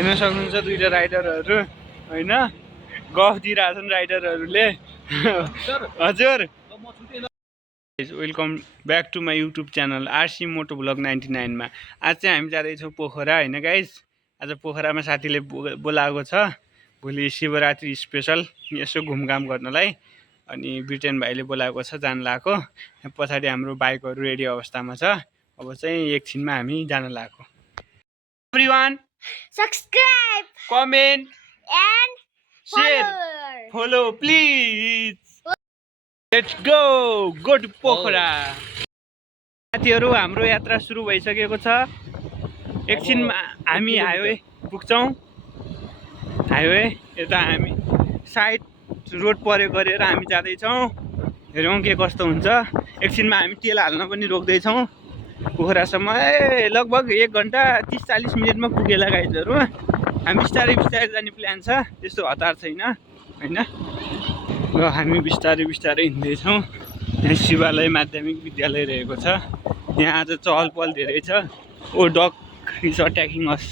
हेर्न सक्नुहुन्छ दुईटा राइडरहरू हैन गफ दिइरहेछन् राइडरहरूले हजुर welcome back to my YouTube channel RC moto vlog 99 मा आज चाहिँ हामी जाँदैछौँ पोखरा हैन गाइस। आज पोखरामा साथीले बोलाएको छ भोलि शिवरात्रि स्पेशल यसो घुमघाम गर्नलाई अनि ब्रिटेन भाइले बोलाएको छ जान लागेको। पछाडि हाम्रो बाइकहरू रेडी अवस्थामा छ। अब चाहिँ एकछिनमा हामी जान लागेको। Everyone subscribe, comment and share, follow please. Let's go to Pokhara. साथीहरू हाम्रो यात्रा सुरु भइसकेको छ। एकछिनमा हामी हाइवे पुग्छौँ। हाइवे यता हामी साइड रोड परे गरेर हामी जाँदैछौँ। हेरौँ के कस्तो हुन्छ। एकछिनमा हामी तेल हाल्न पनि रोक्दैछौँ। पोखरासम्म लगभग 1 घन्टा 30-40 मिनटमा पुगेला गाइजहरू। हामी बिस्तारै बिस्तारै जाने प्लान छ, त्यस्तो हतार छैन हैन। र हामी बिस्तारै बिस्तारै हिँड्दैछौँ। यहाँ शिवालय माध्यमिक विद्यालय रहेको छ। यहाँ आज चहल पहल धेरै छ। ओ डग इज अट्याकिङ अस।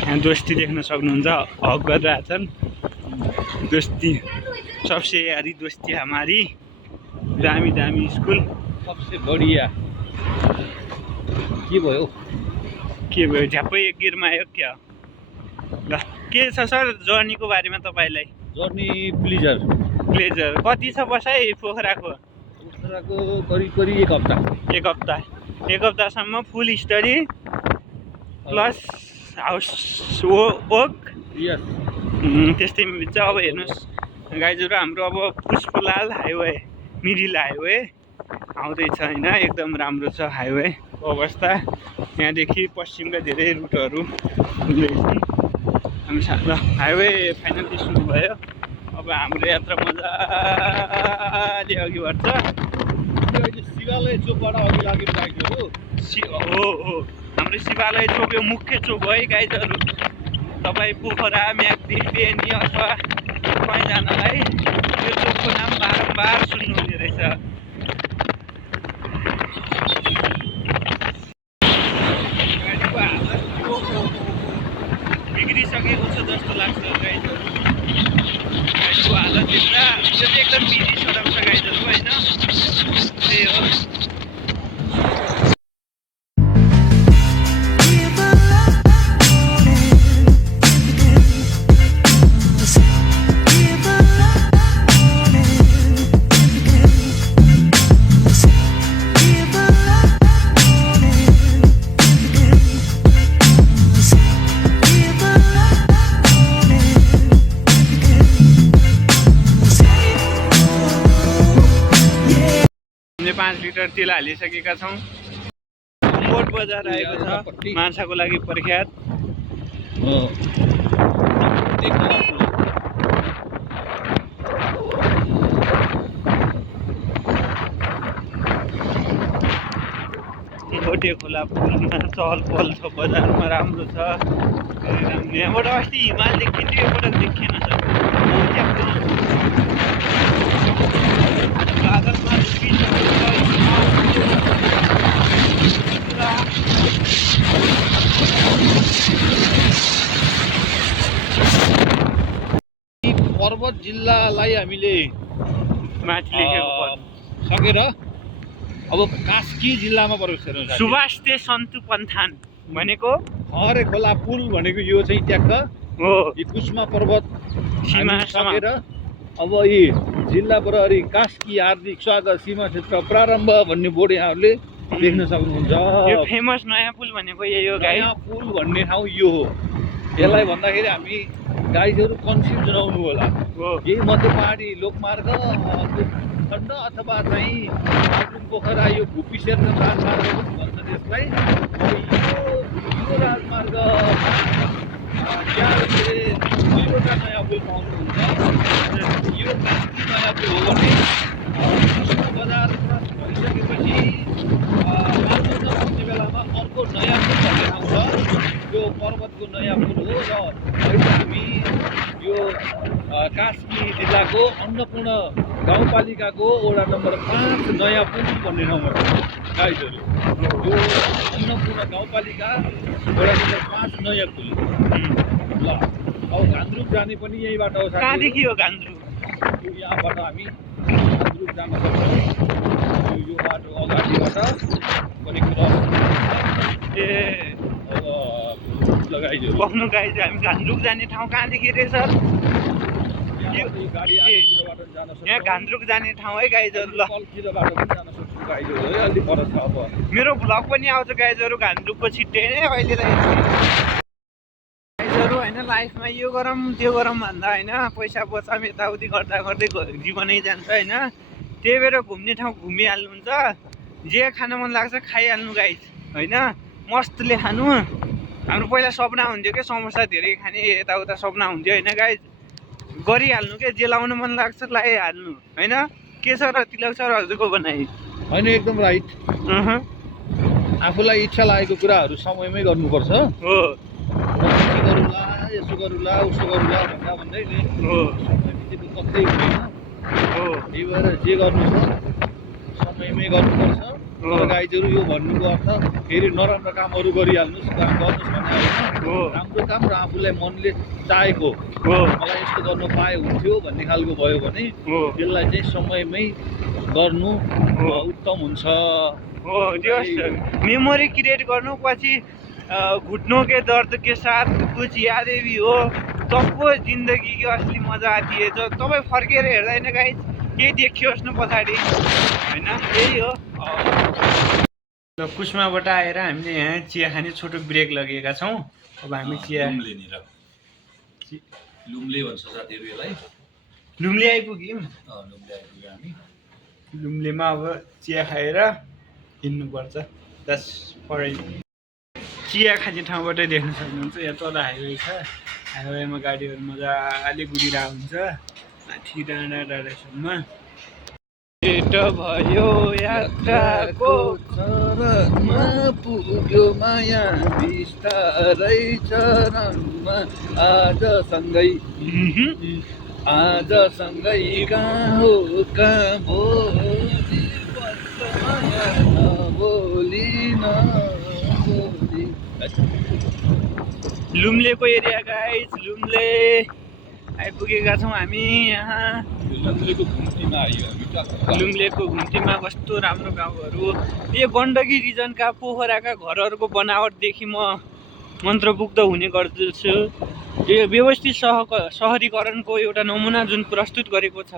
यहाँ दोस्ती देख्न सक्नुहुन्छ, हक गरिरहेछन्। दोस्ती सबसे यारी दोस्ती हमारी। दामी दामी स्कुल सबसे बढिया के भयो झ्याप्पै एक गिरमा आयो क्या। ल के छ सर जर्नीको बारेमा तपाईँलाई? जर्नी प्लेजर कति छ बसाइ पोखराको? करिब 1 हप्ता। एक हप्तासम्म फुल स्टडी प्लस हाउस वर्क त्यस्तै छ। अब हेर्नुहोस् गाइजहरू हाम्रो अब पुष्पलाल हाइवे मिडिल हाइवे आउँदैछ हैन। एकदम राम्रो छ हाइवे अवस्था। यहाँदेखि पश्चिमका धेरै रुटहरू हुँदैछ। ल हाइवे फाइनली सुरु भयो। अब हाम्रो यात्रा मजाले अघि बढ्छ। शिवालय चोकबाट अघि लागेको बाइकहरू हो हाम्रो शिवालय चोक यो मुख्य चोक हो है गाइजहरू। तपाईँ पोखरा म्याग्दी अथवा कहीँ जानलाई यो चोकको नाम बारम्बार सुन्नुहुने रहेछ। बिग्रिसकेको छ जस्तो लाग्छ गाइजहरू। गाडीको हालत देख्दा यो चाहिँ एकदम बिजी सडक छ गाइजहरू होइन। त्यही हो। हामीले 5 लिटर तेल हालिसकेका छौँ। मोट बजार आएको छ माछाको लागि प्रख्यात। भोटे खोला पुलमा चहल पहल छ, बजारमा राम्रो छ। यहाँबाट अस्ति हिमाल देखिन्थ्यो, यहाँबाट देखिएन सर। पर्वत जिल्लालाई हामीले माथि लेखेको सकेर अब कास्की जिल्लामा प्रवेश गर्नु छ। सुभाषते सन्तु पन्थान भनेको हरे खोला पुल भनेको यो चाहिँ ट्याक्क हो यो कुस्मा पर्वत सीमा सकेर अब यी जिल्ला प्रहरी कास्की हार्दिक स्वागत सीमा क्षेत्र प्रारम्भ भन्ने बोर्ड यहाँहरूले देख्न सक्नुहुन्छ। यो फेमस नयाँ पुल भनेको यही हो गाइस। नयाँ पुल भन्ने ठाउँ यो हो। यसलाई भन्दाखेरि हामी गाइजहरू कन्फ्युज नहुनु होला। यही मध्य पहाडी लोकमार्ग खण्ड अथवा चाहिँ बागलुङ पोखरा यो भुपी क्षेत्र राजमार्ग पनि भन्छ त्यसलाई। यो राजमार्ग दुईवटा नयाँ पुल पाउनुहुन्छ। यो कास्की नयाँ पुल हो भने बजार भइसकेपछि पुग्ने बेलामा अर्को नयाँ पुल भन्ने ठाउँ छ। यो पर्वतको नयाँ पुल हो र अहिले हामी यो कास्की जिल्लाको अन्नपूर्ण गाउँपालिकाको वडा नम्बर 5 नयाँ पुल भन्ने ठाउँमा छ गाइजहरू। यो अन्नपूर्ण गाउँपालिका वडा नम्बर 5 नयाँ पुल। ल अब घान्द्रुक जाने पनि यहीबाट हो साथी। कहाँदेखि हो घान्द्रुक? यहाँबाट हामी घान्द्रुक जान सक्छौँ। यो बाटो अगाडिबाट पनि क्रस ए लगाइदियो। बस्नु गाइज हामी घान्द्रुक जाने ठाउँ कहाँदेखि रहेछ? गाडी आगोतिरबाट जान सक्छौँ। यहाँ घान्द्रुक जाने ठाउँ है गाइजहरू। ल तलतिरबाट पनि जान सक्छौँ गाइजहरू है। अलि पर छ अब। मेरो भ्लग पनि आउँछ गाइजहरू घान्द्रुकको छिट्टै नै अहिले त गाइजहरू होइन लाइफमा यो गरौँ त्यो गरौँ भन्दा होइन पैसा बचाम यताउति गर्दा गर्दै जीवनै जान्छ होइन। त्यही भएर घुम्ने ठाउँ घुमिहाल्नुहुन्छ, जे खान मन लाग्छ खाइहाल्नु गाइज होइन। मस्तले खानु। हाम्रो पहिला सपना हुन्थ्यो क्या समोसा धेरै खाने यताउता सपना हुन्थ्यो होइन गाइज। गरिहाल्नु क्या, जे लाउनु मन लाग्छ लगाइहाल्नु होइन। के छ र तिलक सर हजुरको भनाइ? होइन एकदम राइट। आफूलाई इच्छा लागेको कुराहरू समयमै गर्नुपर्छ। हो गरौँला यसो गरौँला उसो गरौँला भन्दा भन्दै नि हो समय बितेको कतै हुँदैन। हो त्यही भएर जे गर्नु छ समयमै गर्नुपर्छ। तर गाइजहरू यो भन्नुको अर्थ फेरि नराम्रो कामहरू गरिहाल्नुहोस् गर्नुहोस् भने होइन। हो राम्रो काम र आफूलाई मनले चाहेको हो मलाई यस्तो गर्न पाए हुन्थ्यो भन्ने खालको भयो भने हो त्यसलाई चाहिँ समयमै गर्नु उत्तम हुन्छ। हो त्यो मेमोरी क्रिएट गर्नु। पछि घुट्नों के दर्द के साथ कुछ यादें भी हो तबको जिन्दगी की असली मजा आती है। जो तपाईँ फर्केर हेर्दैन गाइज केही देखियोस् न पछाडि होइन। यही हो। ल कुस्माबाट आएर हामीले यहाँ चिया खाने छोटो ब्रेक लगेका छौँ। अब हामी चिया लुम्ले भन्छ साथीहरू यसलाई। लुम्ले आइपुग्यौँ। लुम्ले आइपुग्यो हामी। लुम्लेमा अब चिया खाएर हिँड्नुपर्छ। दस पढाइ चिया खाने ठाउँबाटै देख्न सक्नुहुन्छ। यहाँ तल हाइवे छ। हाइवेमा गाडीहरू मजाले गुडिरहेको हुन्छ माथि डाँडा डाँडासम्म। पेट भयो यात्राको चरणमा पुग्यो माया बिस्तारै चरणमा आजसँगै कहाँ हो कहाँ भोलि माया नबोली नबोली। लुम्लेको एरिया गाइज लुम्ले आइपुगेका छौँ हामी यहाँ। लुम्लेको घुम्तीमा आइयो हामी। लुम्लेको घुम्तीमा कस्तो राम्रो गाउँहरू। यो गण्डकी रिजनका पोखराका घरहरूको बनावटदेखि म मन्त्रमुग्ध हुने गर्दछु। यो व्यवस्थित सहरीकरणको एउटा नमुना जुन प्रस्तुत गरेको छ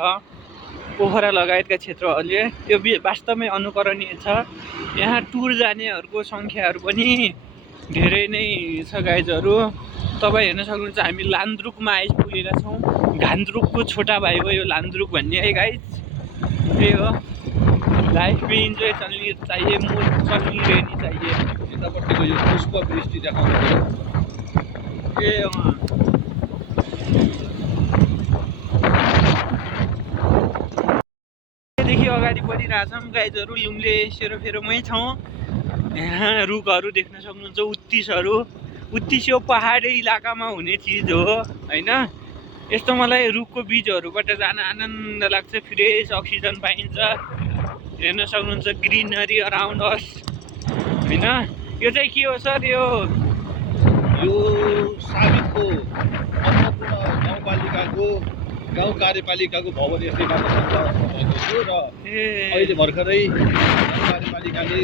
पोखरा लगायतका क्षेत्रहरूले यो वास्तवमै अनुकरणीय छ। यहाँ टुर जानेहरूको सङ्ख्याहरू पनि धेरै नै छ गाइजहरू। तपाईँ हेर्न सक्नुहुन्छ हामी लान्द्रुकमा आइपुगेका छौँ। घान्द्रुकको छोटा भाइ हो यो लान्द्रुक भन्ने है गाइज। त्यही हो लाइफ में इन्जोय चल्ने चाहिए मोड चल्नी रहनी चाहिए। यतापट्टिको यो पुष्प वृष्टि देखाउनु पर्यो। ए देखि अगाडि बढिरहेछौँ गाइजहरू। लुम्ले सेरोफेरोमै छौँ। यहाँ रुखहरू देख्न सक्नुहुन्छ उत्तिसहरू। उत्तिस यो पहाडी इलाकामा हुने चिज हो होइन। यस्तो मलाई रुखको बिचहरूबाट जान आनन्द लाग्छ। फ्रेस अक्सिजन पाइन्छ। हेर्न सक्नुहुन्छ ग्रिनरी अराउन्ड अस होइन। यो चाहिँ के हो सर? यो साबिकको गाउँपालिकाको गाउँ कार्यपालिकाको भवन यसै भएको थियो र अहिले भर्खरै कार्यपालिकाले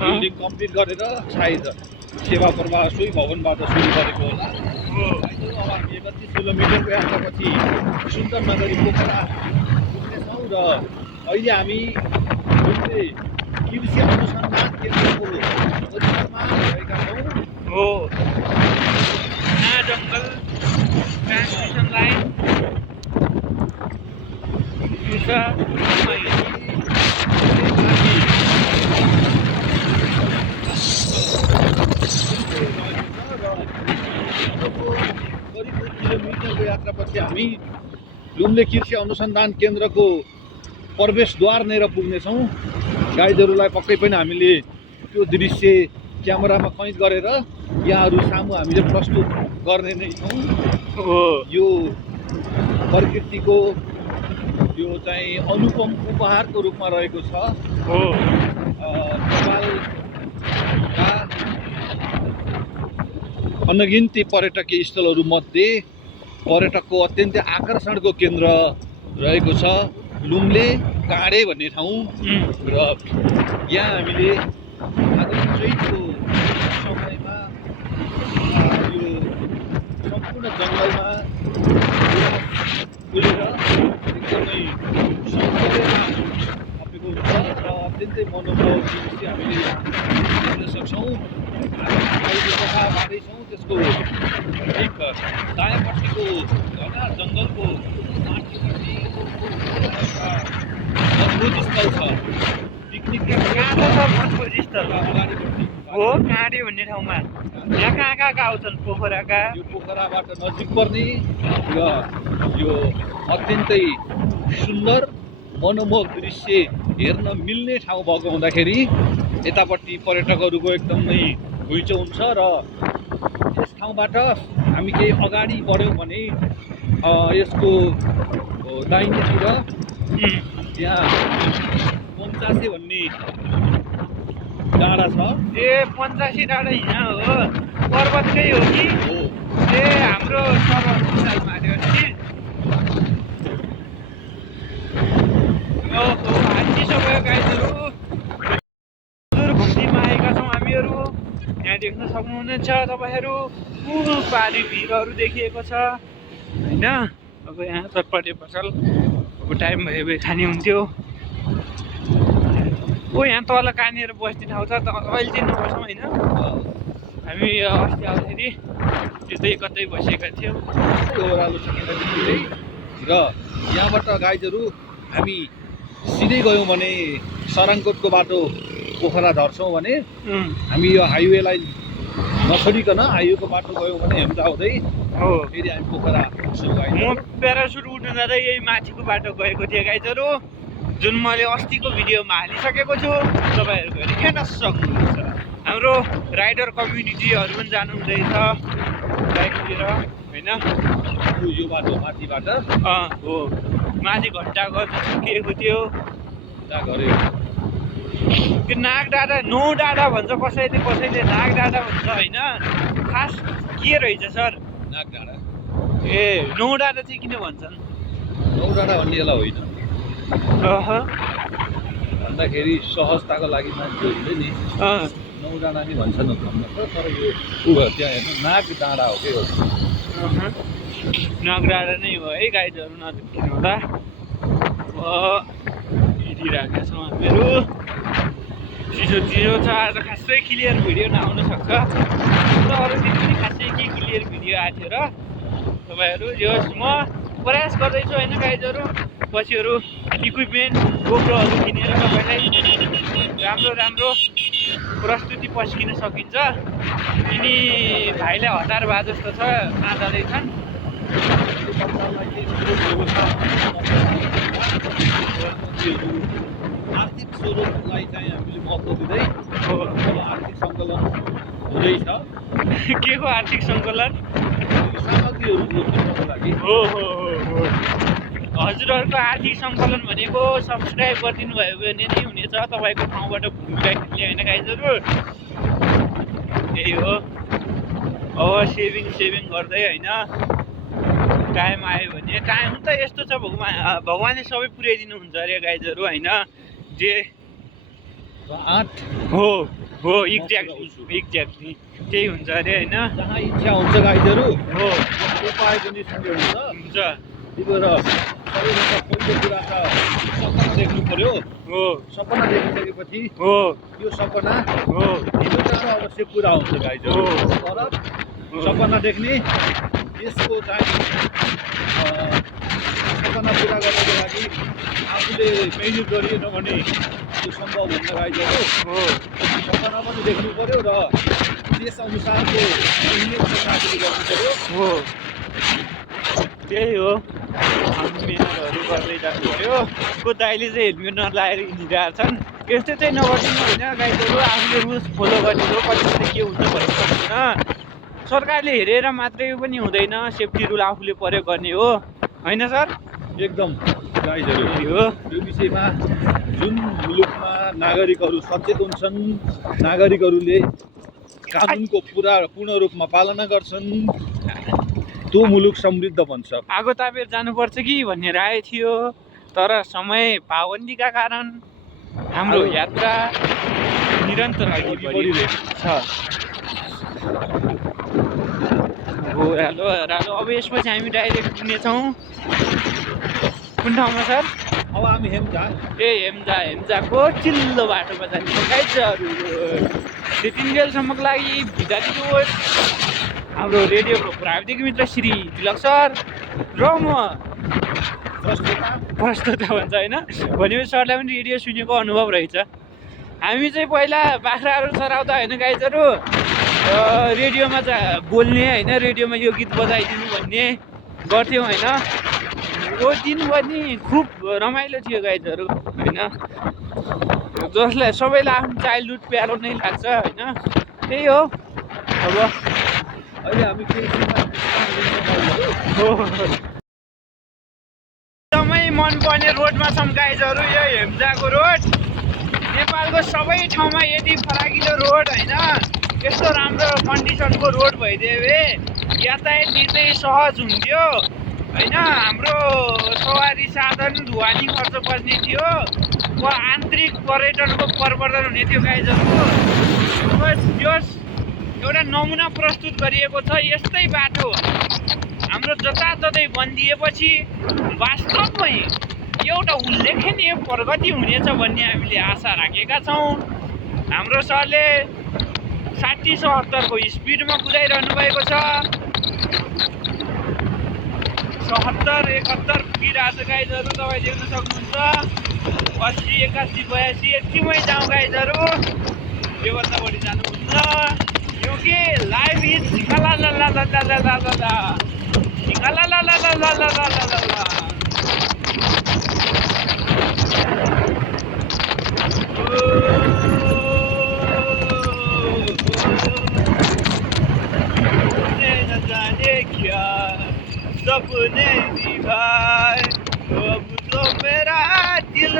बिल्डिङ कम्प्लिट गरेर सायद सेवा प्रवाह सोही भवनबाट सुरु गरेको होला। अब हामी 31 किलोमिटरको यात्रापछि सुन्दर नगरी पोखरा पुग्नेछौँ र अहिले हामी कृषि अनुसन्धान केन्द्रको परिसरमा भएका छौँ। हो जङ्गल ट्रान्समिसन लाइन किलोमिटरको यात्रापछि हामी लुम्ले कृषि अनुसन्धान केन्द्रको प्रवेशद्वारनेर पुग्नेछौँ। गाइडहरूलाई पक्कै पनि हामीले त्यो दृश्य क्यामेरामा कैद गरेर यहाँहरू सामु हामीले प्रस्तुत गर्ने नै छौँ। यो प्रकृतिको यो चाहिँ अनुपम उपहारको रूपमा रहेको छ। नेपालका अनगिन्ती पर्यटकीय स्थलहरू मध्ये पर्यटकको अत्यन्तै आकर्षणको केन्द्र रहेको छ लुम्ले काँडे भन्ने ठाउँ। र यहाँ हामीले आगामी चैतको समयमा यो सम्पूर्ण जङ्गलमा फुलेर एकदमै सौन्दर्यमा थपेको हुन्छ र अत्यन्तै मनोरम दृश्य हामीले देख्न सक्छौँ। अहिले कथा बाँड्दैछौँ त्यसको ठिक दायाँपट्टिको घना जङ्गलको माथिपट्टि मजबुत स्थल छ पिकनिकका कहाँ छ सर मजबुत स्थल? अगाडिपट्टि हो काँडे भन्ने ठाउँमा। यहाँ कहाँ कहाँ आउँछन् पोखराका? यो पोखराबाट नजिक पर्ने र यो अत्यन्तै सुन्दर मनमोहक दृश्य हेर्न मिल्ने ठाउँ भएको हुँदाखेरि यतापट्टि पर्यटकहरूको एकदमै घुइँचो हुन्छ र यस ठाउँबाट हामी केही अगाडि बढ्यौँ भने यसको दाहिनेतिर त्यहाँ पञ्चासे भन्ने डाँडा छ। ए 85 डाँडा यहाँ हो, पर्वतकै हो कि? ए हाम्रो सरल मार्यो नि। ओहो हात्तीसँग गाईहरू सुदूर घुम्तीमा आएका छौँ हामीहरू। यहाँ देख्न सक्नुहुनेछ तपाईँहरू पहाडी भिरहरू देखिएको छ होइन। अब यहाँ चटपटे पसल अब टाइम भयो भने खाने हुन्थ्यो। ओ यहाँ तल कहाँनिर बस्ने ठाउँ छ अहिले चाहिँ नबस्छौँ होइन। हामी अस्ति आउँदाखेरि त्यतै कतै बसेका थियौँ। ओह्रालो छ यतातिर र यहाँबाट गाइजहरू हामी सिधै गयौँ भने सराङकोटको बाटो पोखरा झर्छौँ भने हामी यो हाइवेलाई नछोडिकन हाइवेको बाटो गयौँ भने हेम्दा हुँदै हो फेरि हामी पोखरा पुग्छौँ। म प्यारासुट उड्नु जाँदा यही माथिको बाटो गएको थिएँ गाइजहरू, जुन मैले अस्तिको भिडियोमा हालिसकेको छु। तपाईँहरू गएर हेर्न सक्नुहुन्छ। हाम्रो राइडर कम्युनिटीहरू पनि जानुहुँदैछ बाइकतिर होइन। यो बाटो माथिबाट हो माथि घन्टाघर छुकिएको थियो। त्यो नाग डाँडा नौ डाँडा भन्छ कसैले, कसैले नाग डाँडा भन्छ होइन। खास के रहेछ सर? नाग डाँडा ए नौ डाँडा चाहिँ किन भन्छन्? नौ डाँडा भन्नेलाई होइन भन्दाखेरि सहजताको लागि मान्छेहरूले नि नौ डाँडा नि भन्छन् भन्न त, तर यो त्यहाँ हेर्नु नाग डाँडा हो के हो। नाग डाँडा नै हो है गाइडहरू नजिक हुँदा। हिँडिरहेका छौँ हामीहरू। चिसो चिसो छ आज, खासै क्लियर भिडियो नआउन सक्छ। तर अरू दिन पनि खासै के क्लियर भिडियो आएको थियो र तपाईँहरू। यो म प्रयास गर्दैछु होइन गाइजहरू। पछिहरू इक्विपमेन्ट गोप्रोहरू किनेर तपाईँलाई राम्रो राम्रो प्रस्तुति पस्किन सकिन्छ। यिनी भाइलाई हतार भए जस्तो छ, आँट्दैछन्। आर्थिक स्वरूपलाई चाहिँ हामीले महत्त्व दिँदै आर्थिक सङ्कलन हुँदैछ। के को आर्थिक सङ्कलन? सामग्रीहरू बोक्नको लागि। हो हजुरहरूको आर्थिक सङ्कलन भनेको सब्सक्राइब गरिदिनु भयो भने नै हुनेछ। तपाईँको ठाउँबाट घुमिँदाखेरि होइन गाइजहरू, त्यही हो। अब सेभिङ गर्दै होइन टाइम आयो भने। टाइम त यस्तो छ भगवान्ले सबै पुर्याइदिनुहुन्छ अरे गाइजहरू होइन। जे हो एक्ज्याक्टली त्यही हुन्छ अरे होइन। जहाँ इच्छा हुन्छ गाइजहरू हो उपाय पनि हुन्छ। त्यही भएर सबैभन्दा पहिलो कुरा त सपना देख्नु पर्यो। हो सपना देखिसकेपछि हो यो सपना हो ढिलो चाँडो अवश्य पुरा हुन्छ गाइजहरू। तर सपना देख्ने यसको चाहिँ सपना पुरा गर्नको लागि आफूले मेहनत गरिएन भने त्यो सम्भव हुन्न गाइजहरू। हो सपना पनि देख्नु पर्यो र त्यस अनुसारको मेहनत पनि आफूले गर्नु पर्यो। हो त्यही हो। हामी मेहनतहरू गर्दै जानु पऱ्यो। को दाइले चाहिँ हेलमेट नलाएर हिँडिरहेको छन्। यस्तो चाहिँ नगरिदिनु होइन गाइजहरू। आफूले रुल्स फलो गर्ने हो। कति के हुन्छ भन्नु सक्दैन। सरकारले हेरेर मात्रै पनि हुँदैन, सेफ्टी रुल आफूले प्रयोग गर्ने हो होइन सर? एकदम गाइजहरू हो यो विषयमा जुन मुलुकमा नागरिकहरू सचेत हुन्छन्, नागरिकहरूले कानुनको पूर्ण रूपमा पालना गर्छन् त्यो मुलुक समृद्ध बन्छ। आगो तापेर जानुपर्छ कि भन्ने राय थियो, तर समय पाबन्दीका कारण हाम्रो यात्रा निरन्तर अघि बढिरहेको छ। रालो अब यसपछि हामी डाइरेक्ट पुग्नेछौँ कुन ठाउँमा सर? अब हामी हेम्जाको चिल्लो बाटोमा जाने गाइजहरू। त्यतिन्जेलसम्मको लागि भिजा दिनुहोस्। हाम्रो रेडियोको प्राविधिक मित्र श्री तिलक सर र म प्रस्तुता भन्छ होइन, भनेपछि सरलाई पनि रेडियो सुनेको अनुभव रहेछ। हामी चाहिँ पहिला बाख्राहरू चराउँदा होइन गाइजहरू, रेडियोमा चाहिँ बोल्ने होइन, रेडियोमा यो गीत बजाइदिनु भन्ने गर्थ्यौँ होइन। त्यो दिन पनि खुब रमाइलो थियो गाइजहरू होइन, जसलाई सबैलाई आफ्नो चाइल्डहुड प्यारो नै लाग्छ होइन। त्यही हो। अब अहिले हामी एकदमै मनपर्ने रोडमा छौँ गाइजहरू। यो हेम्जाको रोड नेपालको सबै ठाउँमा यति फराकिलो रोड होइन, यस्तो राम्रो कन्डिसनको रोड भइदियो भए यातायात निकै सहज हुन्थ्यो होइन। हाम्रो सवारी साधन ढुवानी खर्च बच्ने थियो, आन्तरिक पर्यटनको प्रवर्धन हुने थियो गाइजहरू। यस एउटा नमुना प्रस्तुत गरिएको छ। यस्तै बाटो हाम्रो जताततै बनिदिएपछि वास्तवमै एउटा उल्लेखनीय प्रगति हुनेछ भन्ने हामीले आशा राखेका छौँ। हाम्रो सरले 60-70 को स्पिडमा कुदाइरहनु भएको छ। 70-71 पुगिरहेको छ गाइजहरू, तपाईँ देख्न सक्नुहुन्छ। 80, 81, 82 यतिमै जाउँ गाइजहरू, योभन्दा बढी जानुहुन्न क्योंकि लाइफ इज झिङ्गालालालालालालाला झिङ्गालालालालालालाला। न जाने क्या सपने निभाए, अब तो मेरा दिल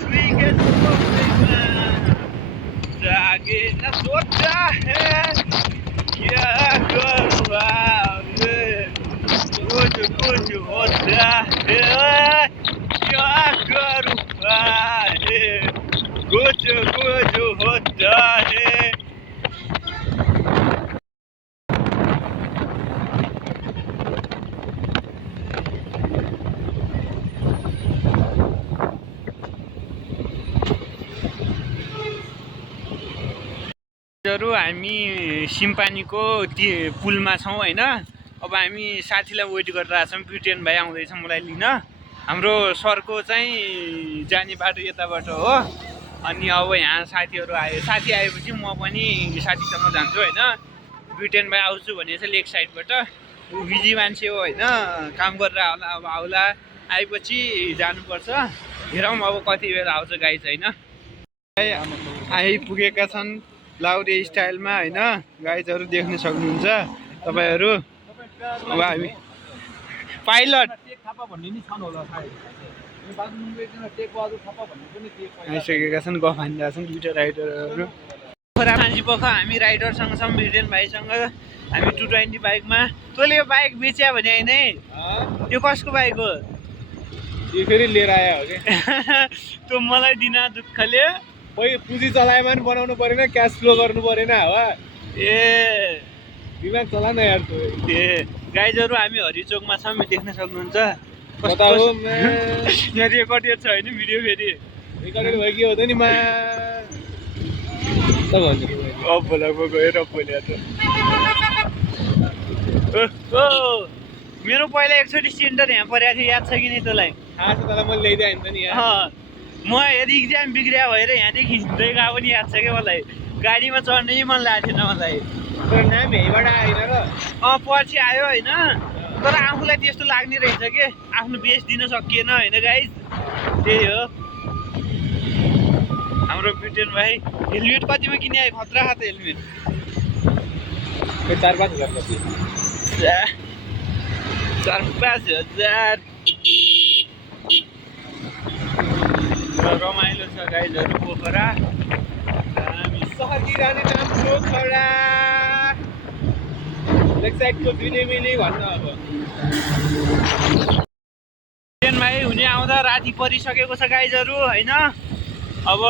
सुई के जागे न सोचा है क्या करूँ कुछ होता है, क्या करूँ कुछ होता है। हामी सिम्पानीको पुलमा छौँ होइन। अब हामी साथीलाई वेट गरिरहेछौँ, ब्रिटेन भाइ आउँदैछ मलाई लिन। हाम्रो सरको चाहिँ जाने बाटो यताबाट हो। अनि अब यहाँ साथीहरू आयो, साथी आएपछि म पनि साथीसँग जान्छु होइन। ब्रिटेन भाइ आउँछु भने चाहिँ लेक साइडबाट, ऊ बिजी मान्छे हो होइन, काम गरेर आउला। अब आउला, आएपछि जानुपर्छ। हेरौँ अब कति बेला आउँछ गाइज होइन। आइपुगेका छन् लाउरे स्टाइलमा होइन, गाइजहरू देख्न सक्नुहुन्छ तपाईँहरू। अब हामी पाइलट आइसकेका छन्, गफ हानिरहेका छन् दुईवटा राइडरहरू। पख हामी राइडरसँग छौँ, ब्रिटेन भाइसँग। हामी 220 बाइकमा। तैँले यो बाइक बेच्या भने होइन है, यो कसको बाइक हो? यो फेरि लिएर आयो हो कि त्यो मलाई दिन दुःखले। पुँजी चलाएमा पनि बनाउनु परेन, क्यास फ्लो गर्नु परेन हावा। ए दिमाग चला न यार तँ। ए गाइजहरू हामी हरिचोकमा छौँ, देख्न सक्नुहुन्छ। यहाँ रेकर्डेड छ होइन भिडियो, फेरि रेकर्डेड भयो कि हो त नि मा त भन्छु। बोलाएको गएर बोल्या त। मेरो पहिला एकचोटि सेन्टर यहाँ परेको थियो, याद छ कि नै तँलाई? थाहा छ तँलाई, मैले ल्याइदिएँ नि त नि यहाँ। म यदि इक्जाम बिग्रिया भएर यहाँदेखि हिँड्दै गएको पनि याद छ क्या मलाई। गाडीमा चढ्नै मन लागेको थिएन मलाई। नाम यहीँबाट आएन र? पछि आयो होइन, तर आफूलाई त्यस्तो लाग्ने रहेछ कि आफ्नो बेस्ट दिन सकिएन होइन गाइज। त्यही हो। हाम्रो ब्रिटेन भाइ हेलमेट कतिमा किने आयो? खतरा खात हेलमेट 4-5 हजार कति? 4-5 हजार। रमाइलो छ गाइजहरू पोखरा। सहर गिराने नाम पोखरा। लेग साइडको मिली भन्न अब ब्रिटेन भाइ हुने आउँदा राति परिसकेको छ गाइजहरू होइन। अब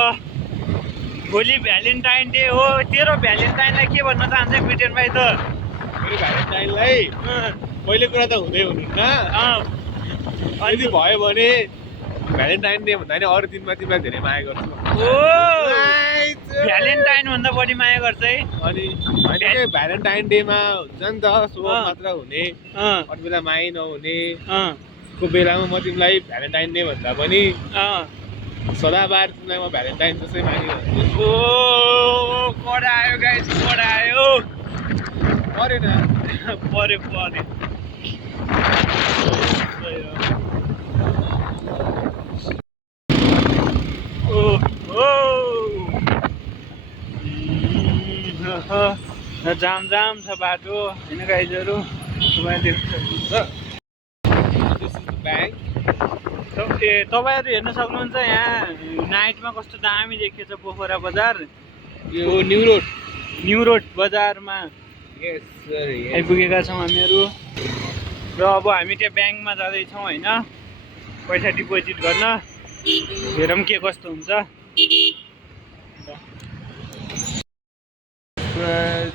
भोलि भ्यालेन्टाइन डे हो। तेरो भ्यालेन्टाइनलाई के भन्न चाहन्छ ब्रिटेन भाइ त? मेरो भ्यालेन्टाइनलाई पहिलो कुरा त हुँदै हुनुहुन्न। यदि भयो भने भ्यालेन्टाइन डे भन्दा नि अरू दिनमा तिमीलाई धेरै माया गर्छु। ओ भ्यालेन्टाइन भन्दा बढी माया गर्छ है। अनि भ्यालेन्टाइन डेमा हुन्छ नि त सो मात्र हुने, अरू बेला माया नहुने को बेलामा म तिमीलाई भ्यालेन्टाइन डे भन्दा पनि सदाबार तिमीलाई म भ्यालेन्टाइन जस्तै मानिरहन्छु। ओ कडा आयो गाइस, कडा आयो। परेन पऱ्यो। जाम छ बाटो होइन गाइजहरू, तपाईँले देख्न सक्नुहुन्छ। ए तपाईँहरू हेर्न सक्नुहुन्छ यहाँ नाइटमा कस्तो दामी देखिएछ पोखरा बजार। यो न्यु रोड बजारमा आइपुगेका छौँ हामीहरू। र अब हामी त्यहाँ ब्याङ्कमा जाँदैछौँ होइन, पैसा डिपोजिट गर्न। हेरौँ के कस्तो हुन्छ।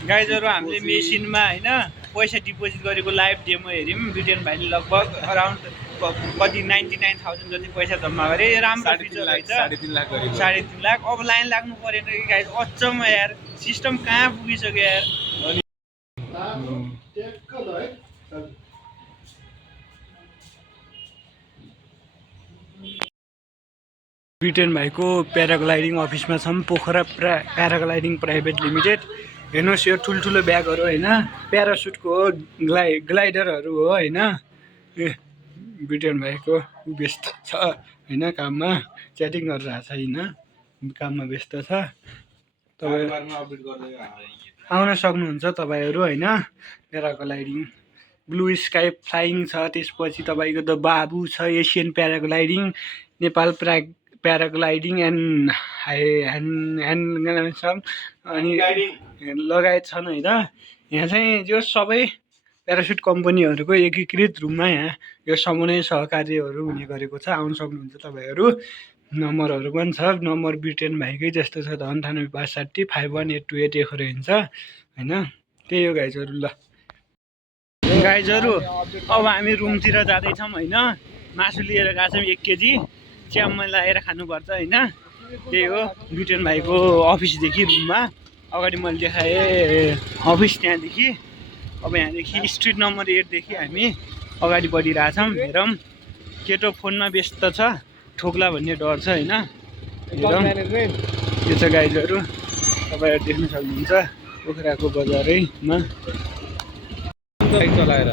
गाइजहरू हामीले मेसिनमा होइन पैसा डिपोजिट गरेको लाइभ डेमो हेऱ्यौँ। ब्रिटेन भाइले लगभग अराउन्ड कति 99,000 जति पैसा जम्मा गरे। राम्रो फिचर रहेछ। 3.5 लाख। अब लाइन लाग्नु परेन कि गाइज, अचम्म यार, सिस्टम कहाँ पुगिसक्यो यार। ब्रिटेन भाइको प्याराग्लाइडिङ अफिसमा छौँ, पोखरा प्याराग्लाइडिङ प्राइभेट लिमिटेड। हेर्नुहोस् यो ठुल्ठुलो ब्यागहरू होइन प्यारासुटको हो, ग्लाइडरहरू हो होइन। ए ब्रिटेन भाइको व्यस्त छ होइन, काममा च्याटिङ गरेर आएको छ होइन, काममा व्यस्त छ। तपाईँ आउन सक्नुहुन्छ तपाईँहरू होइन। प्याराग्लाइडिङ ब्लु स्काई फ्लाइङ छ, त्यसपछि तपाईँको द बाबु छ, Asian paragliding, Nepal paragliding and अनि लगायत छन् होइन। यहाँ चाहिँ यो सबै प्यारासुट कम्पनीहरूको एकीकृत रूपमा यहाँ यो समन्वय सहकार्यहरू हुने गरेको छ। आउन सक्नुहुन्छ तपाईँहरू। नम्बरहरू पनि छ, नम्बर ब्रिटेन भाइकै जस्तो छ, 9856 51828 लेखेर हिँड्छ होइन। त्यही हो गाइजहरू। ल गाइजहरू अब हामी रुमतिर जाँदैछौँ होइन। मासु लिएर गएको छौँ 1 केजी, चिया लगाएर खानुपर्छ होइन। त्यही हो ब्रिटेन भाइको अफिसदेखि रुममा अगाडि मैले देखाएँ अफिस त्यहाँदेखि। अब यहाँदेखि स्ट्रिट नम्बर 8देखि हामी अगाडि बढिरहेछौँ। हेरौँ केटो फोनमा व्यस्त छ, ठोक्ला भन्ने डर छ होइन। हेरौँ के छ गाइजहरू, तपाईँहरू देख्न सक्नुहुन्छ पोखराको बजारैमा बाइक चलाएर।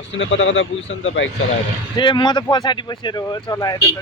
अस्ति नै कता कता पुग्छ नि त बाइक चलाएर। ए म त पछाडि बसेर हो चलाएर त।